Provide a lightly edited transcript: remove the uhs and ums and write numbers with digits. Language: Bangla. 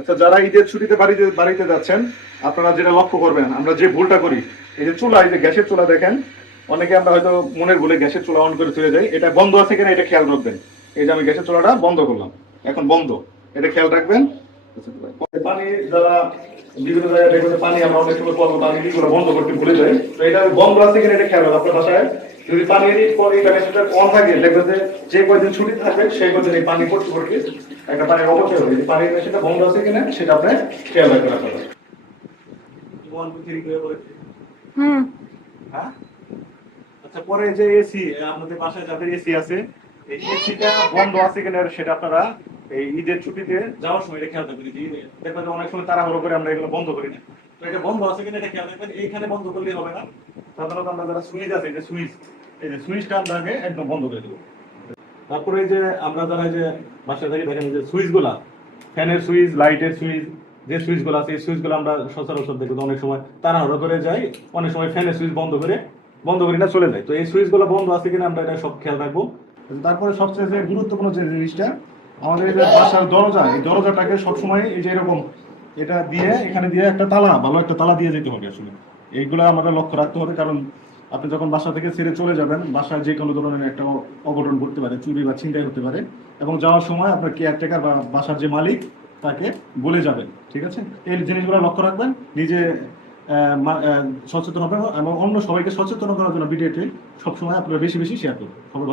আচ্ছা, যারা ঈদের ছুটিতে বাড়িতে বাড়িতে যাচ্ছেন, আপনারা যেটা লক্ষ্য করবেন, আমরা যে ভুলটা করি, এই যে চুলা, এই যে গ্যাসের চুলা দেখেন, অনেকে আমরা হয়তো মনের ভুলে গ্যাসের চুলা অন করে চলে যাই। এটা বন্ধ আছে কিনা এটা খেয়াল রাখবেন। এই যে আমি গ্যাসের চুলাটা বন্ধ করলাম, এখন বন্ধ, এটা খেয়াল রাখবেন। পানি যারা বিভিন্ন জায়গায় দেখবেন পানি আমরা অনেক সময় কল পানি গুলো বন্ধ করতে ভুলে যাই, তো এটা বন্ধ আছে কিনা এটা খেয়াল রাখবেন। আপনার বাসায় যদি পানির এটা মেশিনটা অন থাকে, দেখবেন যে কয়দিন ছুটি থাকবে সেই কয়দিন এই পানি পড়তে পড়তে একটা পানির অপচয় হবে। যদি পানির মেশিনটা বন্ধ আছে কিনা সেটা আপনি খেয়াল রাখবেন আপনারা। হুম। হ্যাঁ, আচ্ছা, পরে যে এসি, আপনাদের বাসায় যাদের এসি আছে, এই এসিটা বন্ধ আছে কিনা সেটা আপনারা এই ঈদের ছুটিতে যাওয়ার সময় এটা খেয়াল রাখবেন। দেখবেন যে অনেক সময় তাড়াহুড়ো করে আমরা এগুলো বন্ধ করি না, তো এটা বন্ধ আছে কিনা এটা খেয়াল রাখবেন। এইখানে বন্ধ করলেই হবে না, সাধারণত আমরা যারা সুইচ আছে, যে সুইচ, এই যে সুইচটা আমরা আগে একদম বন্ধ করে দেবো। তারপরে এই যে আমরা যারা এই যে বাসায় থাকি, দেখেন যে সুইচ গুলা, ফ্যানের সুইচ, লাইটের সুইচ, যে সুইচ গুলো আছে এই সুইচ গুলো আমরা সচরাচর দেখি অনেক সময় তাড়াহুড়ো করে যাই, অনেক সময় ফ্যানের সুইচ বন্ধ করি না, চলে যায়। তো এই সুইচ গুলো বন্ধ আছে কিনা আমরা এটা সব খেয়াল রাখবো। তারপরে সবচেয়ে যে গুরুত্বপূর্ণ যে জিনিসটা, আমাদের এই যে বাসার দরজা, এই দরজাটাকে সবসময় এই যে এরকম এটা দিয়ে, এখানে দিয়ে একটা তালা, ভালো একটা তালা দিয়ে যেতে হবে। আসলে এইগুলো আমাদের লক্ষ্য রাখতে হবে, কারণ আপনি যখন বাসা থেকে ছেড়ে চলে যাবেন, বাসায় যে কোনো ধরনের একটা অঘটন ঘটতে পারে, চুরি বা ছিনতাই হতে পারে, এবং যাওয়ার সময় আপনার কেয়ারটেকার বা বাসার যে মালিক তাকে বলে যাবেন। ঠিক আছে, এই জিনিসগুলো লক্ষ্য রাখবেন, নিজে সচেতন হবেন এবং অন্য সবাইকে সচেতন করার জন্য ভিডিওটি সবসময় আপনারা বেশি বেশি শেয়ার করবেন। খবর